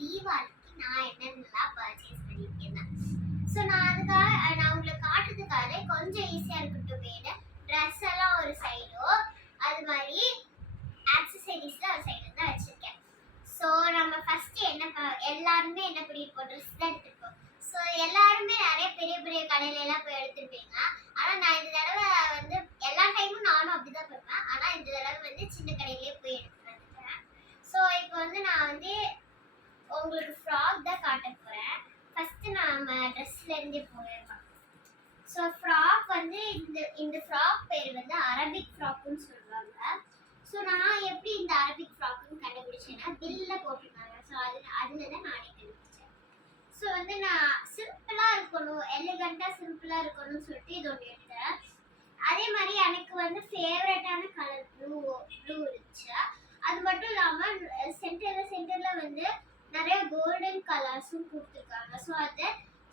தீபாவளிக்கு நான் என்னென்னலாம் பர்ச்சேஸ் பண்ணியிருக்கேன். ஸோ நான் அதுக்காக நான் உங்களுக்கு காட்டுறதுக்காக கொஞ்சம் ஈஸியாக இருக்கட்டும் ட்ரெஸ் எல்லாம் ஒரு சைடோ அது மாதிரி ஆக்சசரிஸ்ல ஒரு சைடு தான் வச்சிருக்கேன். ஸோ நம்ம ஃபர்ஸ்ட் எல்லாருமே என்ன பண்ணிருப்போம், ட்ரெஸ் தான் எடுத்துருப்போம். ஸோ எல்லாருமே நிறைய பெரிய பெரிய கடையில எல்லாம் போய் எடுத்துருப்பீங்க. ஆனா நான் இந்த தடவை வந்து எல்லா டைமும் நானும் அப்படிதான் பண்ணுவேன். ஆனா இந்த தடவை வந்து சின்ன கடையிலேயே போய் எடுத்துட்டு வந்துட்டேன். ஸோ இப்போ வந்து நான் வந்து உங்களுக்கு ஃப்ராக் தான் காட்ட போறேன். ஃபர்ஸ்ட் நாம ட்ரெஸ்ல இருந்தே போயிடலாம். ஸோ ஃப்ராக் வந்து இந்த ஃப்ராக் பேர் வந்து அரபிக் ஃப்ராக்னு சொல்லுவாங்க. ஸோ நான் எப்படி இந்த அரபிக் ஃப்ராக்னு கண்டுபிடிச்சேன்னா பில்ல போட்டிருக்காங்க. ஸோ அதுல தான் நானே கண்டுபிடிச்சேன். ஸோ வந்து நான் சிம்பிளா இருக்கணும், எலிகண்டா சிம்பிளா இருக்கணும்னு சொல்லிட்டு இது ஒன்று எடுத்தேன். அதே மாதிரி எனக்கு வந்து ஃபேவரட்டான கலர் ப்ளூ இருந்துச்சு. அது மட்டும் இல்லாம சென்டர்ல வந்து நிறைய கோல்டன் கலர்ஸும் கொடுத்துருக்காங்க.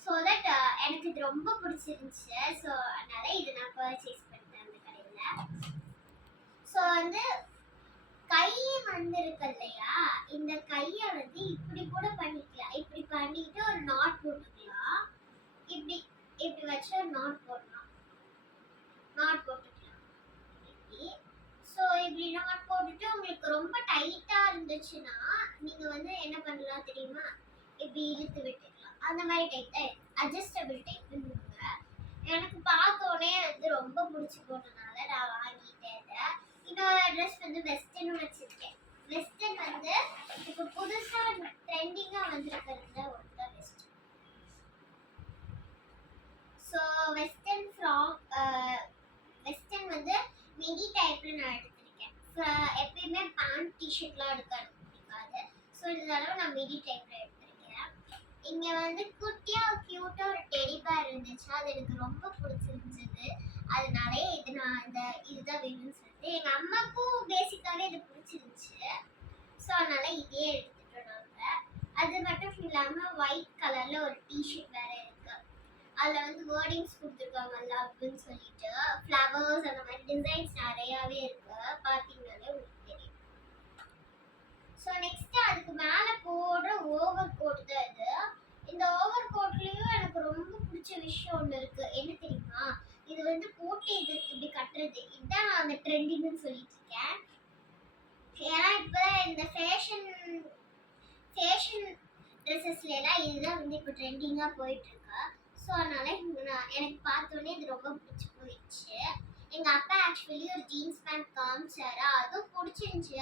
ஸோ தட் எனக்கு இது ரொம்ப பிடிச்சிருந்துச்சு. ஸோ அதனால இதை நான் பர்ச்சேஸ் பண்ணிட்டேன் அந்த கடையில். ஸோ வந்து கை வந்து இருக்கு இல்லையா, இந்த கையை வந்து இப்படி கூட பண்ணிக்கலாம். இப்படி பண்ணிட்டு ஒரு நாட் போட்டுக்கலாம். இப்படி வச்சு ஒரு நாட் போட்டுக்கலாம். ஸோ இப்படி நாட் போட்டுட்டு உங்களுக்கு ரொம்ப டைட்டா இருந்துச்சுன்னா நீங்க வந்து என்ன பண்ணலாம் தெரியுமா, இப்படி இழுத்து விட்டுக்கலாம். அந்த மாதிரி டைப் தான் அட்ஜஸ்டபிள் டைப்னு. எனக்கு பார்த்தோன்னே வந்து ரொம்ப பிடிச்சி போட்டனால நான் வாங்கிட்டேன். இன்னொரு ட்ரெஸ் வந்து வெஸ்டர்ன் வச்சிருக்கேன். வெஸ்டர்ன் வந்து இப்போ புதுசா ட்ரெண்டிங்கா வந்திருக்கிறது ஒரு தான் western. So western frock western வந்து மிடி டைப்ல நான் எடுத்திருக்கேன். எப்பயுமே பேண்ட் டிஷர்ட்லாம் எடுக்காது. ஸோ இந்த தடவை நான் மிடி டைப்ல எடுத்திருக்கேன். இங்க வந்து குட்டியா கியூட்டா ஒரு டெடி பேர் இருந்துச்சு. அது எனக்கு ரொம்ப பிடிச்சிருந்துச்சு. அதனால இதுதான் வேணும்னு சொல்லிட்டு எங்க அம்மாக்கும் பேசிக்காவே இது பிடிச்சிருந்துச்சு. ஸோ அதனால இதே எடுத்துட்டோம் நாங்க. அது மட்டும் இல்லாம ஒயிட் கலர்ல ஒரு டிஷர்ட் வேற இருக்கு. அதுல வந்து வேர்டிங்ஸ் கொடுத்துருக்காங்க லவ்னு சொல்லிட்டு. ஃப்ளவர்ஸ் அந்த மாதிரி டிசைன்ஸ் நிறையாவே இருக்கு. பாத்தீங்கன்னாலே உங்களுக்கு தெரியும். ஸோ நெக்ஸ்ட் அதுக்கு மேல போடுற ஓவர் கோட் தான் இது. இந்த ஓவர் கோட்லயும் எனக்கு ரொம்ப பிடிச்ச விஷயம் ஒன்று இருக்கு. என்ன தெரியுமா, இது வந்து போட்டு இது இப்படி கட்டுறது. இதுதான் நான் அந்த ட்ரெண்டிங்னு சொல்லிட்டு இருக்கேன். ஏன்னா இப்ப இந்த ஃபேஷன் ட்ரெஸ்ஸஸ்ல எல்லாம் இதுதான் வந்து இப்போ ட்ரெண்டிங்கா போயிட்டு இருக்கு. ஸோ அதனால எனக்கு பார்த்தோன்னே இது ரொம்ப பிடிச்சி போயிடுச்சு. எங்க அப்பா ஆக்சுவலி ஒரு ஜீன்ஸ் பேண்ட் காமிச்சாரு. அதுவும் பிடிச்சிருந்துச்சு.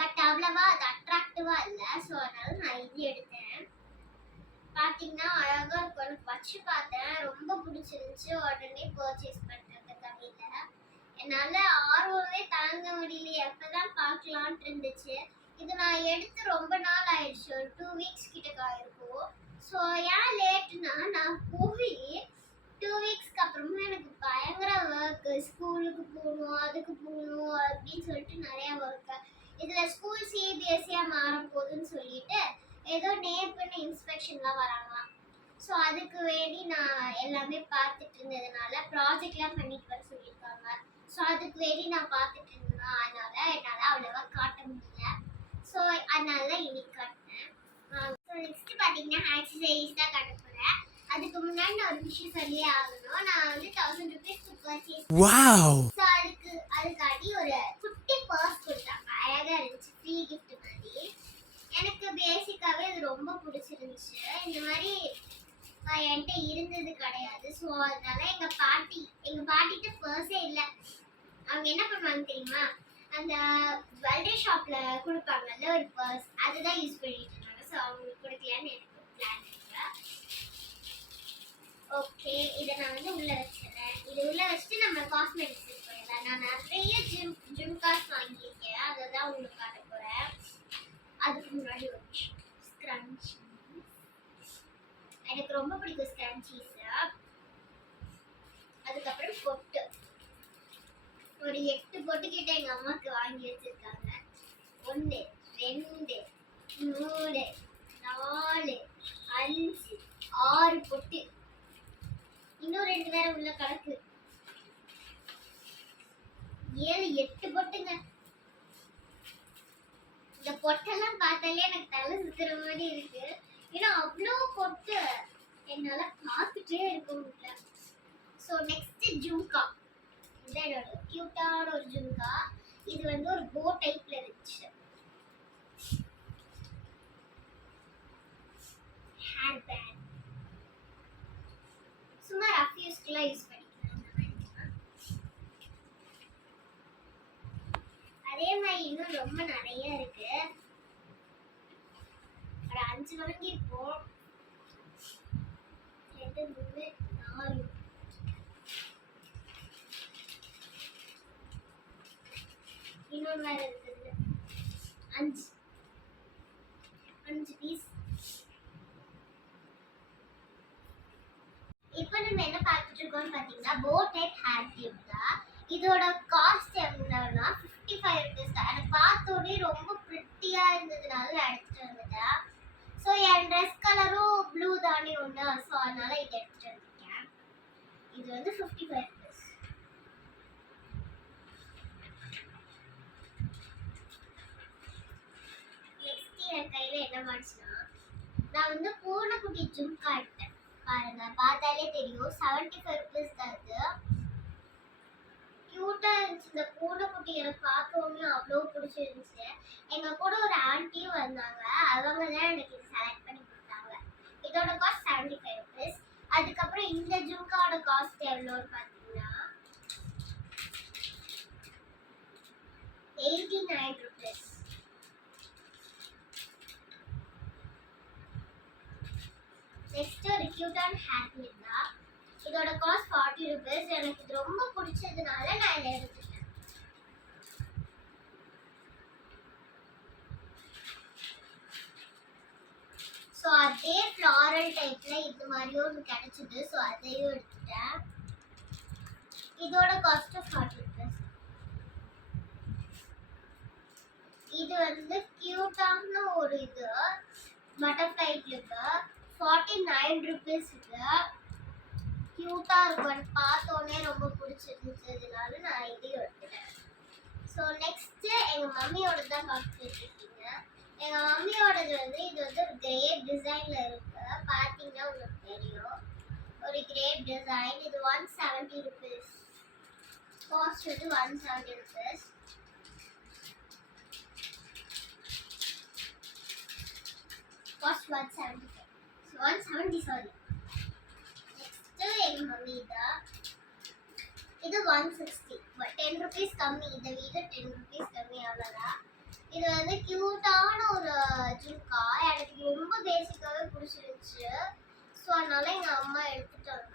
பட் அவ்வளவா அது அட்ராக்டிவா இல்லை. ஸோ அதனால நான் இது எடுத்தேன். பார்த்தீங்கன்னா அழகா இருக்கும். எனக்கு வச்சு பார்த்தேன், ரொம்ப பிடிச்சிருந்துச்சு. உடனே பர்ச்சேஸ் பண்ணுறது கடையில். என்னால் ஆர்வமே தாங்க முடியல. எப்போதான் பார்க்கலான்ட்டு இருந்துச்சு. இது நான் எடுத்து ரொம்ப நாள் ஆயிடுச்சு. ஒரு 2 வீக்ஸ் கிட்ட ஆயிருக்கும். ஸோ ஏன் லேட்டுனா நான் போய் 2 வீக்ஸ்க்கு அப்புறமா எனக்கு பயங்கர ஒர்க்கு. ஸ்கூலுக்கு போகணும், அதுக்கு போகணும் அப்படின்னு சொல்லிட்டு நிறைய ஒர்க்கு. இதில் ஸ்கூல் சிபிஎஸ்சியாக மாற போகுதுன்னு சொல்லிட்டு ஏதோ நேப்புன்னு இன்ஸ்பெக்ஷன்லாம் வராங்களாம். ஸோ அதுக்கு வேண்டி நான் எல்லாமே பார்த்துட்டு இருந்ததுனால ப்ராஜெக்ட்லாம் பண்ணிட்டு வர சொல்லியிருக்காங்க. ஸோ அதுக்கு வேண்டி நான் பார்த்துட்டு இருந்தேன். அதனால என்னால் அவ்வளோவா காட்ட முடியல. ஸோ அதனால இன்னைக்கு காட்டினேன். ஸோ நெக்ஸ்ட் பார்த்தீங்கன்னா ஆக்சசரிஸ் தான் காட்ட போகிறேன். அதுக்கு முன்னாடி நான் ஒரு விஷயம் சொல்லியே ஆகணும். நான் வந்து 1000 ரூபீஸ்க்கு பர்ச்சேஸ். வாவ். ஸோ அதுக்காண்டி ஒரு குட்டி பர்ஸ் கொடுத்தாங்க. அழகாக இருந்துச்சு, ஃப்ரீ கிஃப்ட் மாதிரி. எனக்கு பேசிக்காவே இது ரொம்ப பிடிச்சிருந்துச்சு. இந்த மாதிரி என்கிட்ட இருந்தது கிடையாது. ஸோ அதனால எங்க பாட்டிகிட்ட பர்ஸே இல்லை. அவங்க என்ன பண்ணுவாங்க தெரியுமா, அந்த ஜுவல்லரி ஷாப்ல கொடுப்பாங்கல்ல ஒரு பர்ஸ், அதுதான் யூஸ் பண்ணிட்டு இருந்தாங்க. ஸோ அவங்களுக்கு கொடுக்கலான்னு எனக்கு பிளான் இருக்கு. ஓகே, இதை நான் வந்து உள்ள வச்சிடறேன். இது உள்ள வச்சுட்டு நம்ம காஸ்மெட்டிக்ஸ் போயிடலாம். நான் நிறைய ஜிம்காஸ் வாங்கியிருக்கேன். அதை தான் உங்களுக்கு காட்ட போறேன். அதுக்கு முன்னாடி ஒரு விஷயம், ஸ்க்ரன்ச்சி. எனக்கு ரொம்ப பிடிக்கும் ஸ்க்ரன்ச்சீஸ். அதுக்கப்புறம் பொட்டு ஒரு 8 பொட்டு கிட்ட எங்க அம்மாக்கு வாங்கி வச்சிருக்காங்க. 1 2 3 4 5 6 பொட்டு. இன்னும் 2 வேற உள்ள கிடக்கு. 7 8 பொட்டுங்க. இந்த பொட்டெல்லாம் பார்த்தாலே எனக்கு தலை சுத்துற மாதிரி இருக்கு. ஏன்னா அவ்வளோ பொட்டு என்னால பார்த்துட்டே இருக்க முடியல. So next jhumka. இதுதான் என்னோட கியூட்டான ஒரு ஜும்கா. இது வந்து ஒரு போ டைப்ல இருந்துச்சு. ஹேர் பேண்ட் சும்மா ரஃப் யூஸ்க்குலாம் யூஸ் பண்ணிக்கலாம். அதே மாதிரி இன்னும் ரொம்ப நிறைய இருக்கு. ஒரு 5 வாங்கியிருப்போம். 2 3 4 இன்னொன்று வேற இருக்குது. 5 பீஸ். இப்போ நம்ம என்ன பார்த்துட்டு இருக்கோம்னு பார்த்தீங்கன்னா போ டைப் ஹேர் கிளிப் தான். இதோட காஸ்ட் எவ்வளோனா 55 rupees தான். எனக்கு பார்த்தோன்னே ரொம்ப ப்ரிட்டியாக இருந்ததுனால நான் எடுத்துகிட்டு வந்துட்டேன். ஸோ என் ட்ரெஸ் கலரும் ப்ளூ தானே ஒன்று, ஸோ அதனால இதை எடுத்துகிட்டு வந்துட்டேன். இது வந்து 55 rupees. நெக்ஸ்ட் என் கையில் என்ன மாட்டுச்சுன்னா, நான் வந்து பூனைக்குட்டி ஜும்கா எடுத்தேன். பாருங்க, பார்த்தாலே தெரியும் 75 rupees தான். இது கியூட்டா இருந்துச்சு. இந்த பூனைக்குட்டி எனக்கு பார்த்தோன்னே அவ்வளோ பிடிச்சிருந்துச்சு. எங்க கூட ஒரு ஆண்டியும் வந்தாங்க. அவங்க தான் எனக்கு இது செலக்ட் பண்ணி கொடுத்தாங்க. இதோட காஸ்ட் 75 rupees. அதுக்கப்புறம் இந்த ஜும்காவோட காஸ்ட் எவ்வளோன்னு பார்த்தீங்கன்னா 89 rupees. நெக்ஸ்ட் ஒரு கியூட்டான ஹேர் கிளிப் தான். இதோட காஸ்ட் 40 rupees. எனக்கு இது ரொம்ப பிடிச்சதுனால நான் இதை எடுத்துட்டேன். ஸோ அதே ஃப்ளாரல் டைப்ல இது மாதிரியும் ஒன்று கிடைச்சிது. ஸோ அதையும் எடுத்துட்டேன். இதோட காஸ்ட் 40 rupees. இது வந்து கியூட்டான ஒரு இது பட்டர்ஃப்ளை கிளிப் 49 rupees. இது கியூட்டா இருக்கும். பார்த்தோன்னே ரொம்ப பிடிச்சிருந்துச்சதுனால நான் இதையும் எடுத்துட்டேன். ஸோ நெக்ஸ்ட் எங்க மம்மியோட தான் பார்த்துட்டு இருக்கீங்க. எங்க மம்மியோடது வந்து இது வந்து ஒரு கிரேப் டிசைன்ல இருக்கு. பார்த்தீங்கன்னா உங்களுக்கு தெரியும். ஒரு கிரேப் டிசைன். இது 170 rupees. காஸ்ட் வந்து 170 rupees. Cost 170 sorry. எங்க மம்மி தான். இது 160. 10 rupees கம்மி. இதை விட 10 rupees கம்மி, அவ்வளோதான். இது வந்து கியூட்டான ஒரு ஜும்கா. எனக்கு ரொம்ப பேசிக்காவே பிடிச்சிருந்துச்சு. ஸோ அதனால எங்க அம்மா எடுத்துட்டாங்க.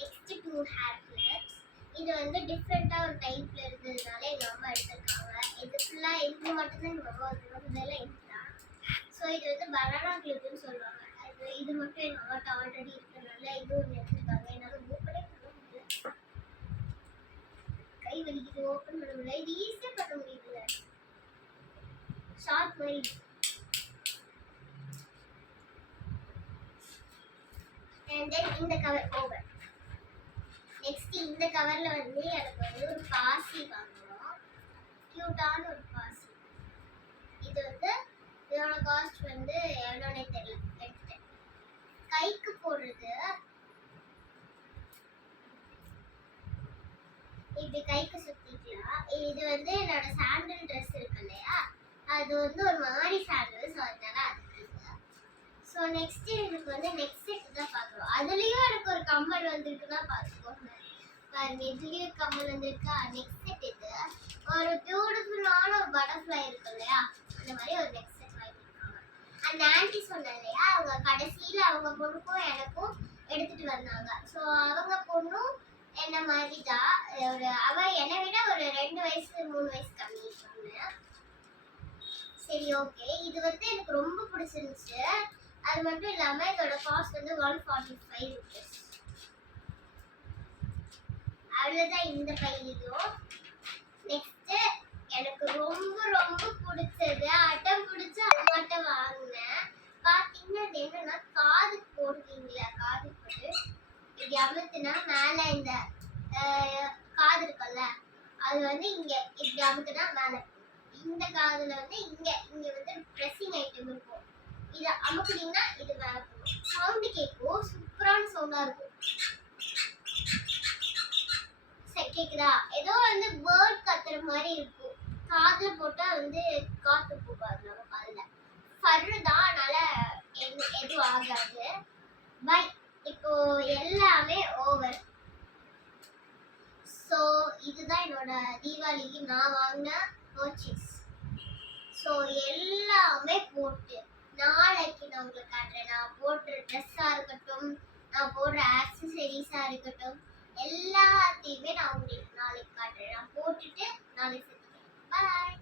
Next 2 hair clips. இது வந்து டிஃப்ரெண்டா ஒரு டைப்ல இருந்ததுனால எங்க அம்மா எடுத்திருக்காங்க. இது ஃபுல்லா இது மட்டும்தான் எங்க அம்மா இதெல்லாம் எடுத்துட்டாங்க. ஸோ இது வந்து பனானா கிளிப்னு சொல்லுவாங்க. இது மட்டும் எங்க அம்மாட்ட ஆல்ரெடி இருக்கிறதுனால இது ஒன்று எடுத்துருக்காங்க. என்னால் ஓப்பனே பண்ண முடியல. கை வலிக்குது, ஓப்பன் பண்ண முடியல. இது ஈஸியாக பண்ண முடியுதுல்ல, ஷார்ட் மாதிரி. அண்ட் தென் இந்த கவர் ஓவர். நெக்ஸ்ட் இந்த கவர்ல வந்து எனக்கு வந்து ஒரு பாசி வாங்கணும். கியூட்டான ஒரு பாசி. இது வந்து இதோட காஸ்ட் வந்து எவ்வளோனே தெரியல, எடுத்துட்டேன். கைக்கு போடுறது. இப்படி கைக்கு சுத்திக்கலாம். இது வந்து என்னோட சாண்டல் ட்ரெஸ் இருக்கு இல்லையா, அது வந்து ஒரு மாதிரி சாண்டல். ஸோ அதனால அது இருக்கு. ஸோ நெக்ஸ்ட் எனக்கு வந்து நெக்ஸ்ட் செட் தான் பார்க்குறோம். அதுலேயும் எனக்கு ஒரு கம்மல் வந்துருக்குன்னா பார்த்துக்கோங்க. பாருங்க, இதுலேயும் கம்மல் வந்துருக்கா. நெக்ஸ்ட் செட் இது ஒரு பியூட்டிஃபுல்லான ஒரு பட்டர்ஃப்ளை இருக்கு இல்லையா, அந்த மாதிரி ஒரு நெக்ஸ்ட் செட் வாங்கியிருக்காங்க. அந்த ஆன்டி சொன்னேன் இல்லையா, அவங்க கடைசியில் அவங்க பொண்ணுக்கும் எனக்கும் எடுத்துட்டு வந்தாங்க. ஸோ அவங்க பொண்ணும் என்ன மாதிரி தான். அவ என்னை விட ஒரு 2 வயசு 3 வயசு கம்மி சொன்னேன். சரி, ஓகே. இது வந்து எனக்கு ரொம்ப பிடிச்சிருந்துச்சு. அது மட்டும் இல்லாம இதோட காஸ்ட் வந்து 145 rupees. அவ்வளவுதான் இந்த பையிலும். நெக்ஸ்ட் எனக்கு ரொம்ப ரொம்ப பிடிச்சது, அட்டம் பிடிச்சி அம்மாட்ட வாங்கினேன். பாத்தீங்கன்னா அது என்னன்னா, காதுக்கு போடுவீங்களா, காதுக்கு போட்டு இப்படி அமுத்துனா மேல இந்த காது இருக்குல்ல, அது வந்து இங்க இப்படி அமுத்துனா மேல இந்த காதுல வந்து இங்க இங்க வந்து ட்ரெஸ்ஸிங் ஐட்டம் இருக்கும். இத அமுக்குனீங்கன்னா இது மேல போகும். சவுண்ட் கேட்கும். சூப்பரான சவுண்டா இருக்கும். கேக்குதா? ஏதோ வந்து பேர்ட் கத்துற மாதிரி இருக்கும். காதுல போட்டா வந்து காத்து போகாது நம்ம காதுல. ஃபர்ரு தான், அதனால எதுவும் ஆகாது. பை. இப்போ எல்லாமே ஓவர். ஸோ இதுதான் என்னோட தீபாவளிக்கு நான் வாங்கின பர்ச்சேஸ். ஸோ எல்லாமே போட்டு நாளைக்கு நான் உங்களுக்கு காட்டுறேன். நான் போடுற ட்ரெஸ்ஸாக இருக்கட்டும், நான் போடுற ஆக்சசரிஸாக இருக்கட்டும், எல்லாத்தையுமே நான் உங்களுக்கு நாளைக்கு காட்டுறேன். நான் போட்டுட்டு நாளைக்கு செஞ்சுக்கிறேன். பாய்.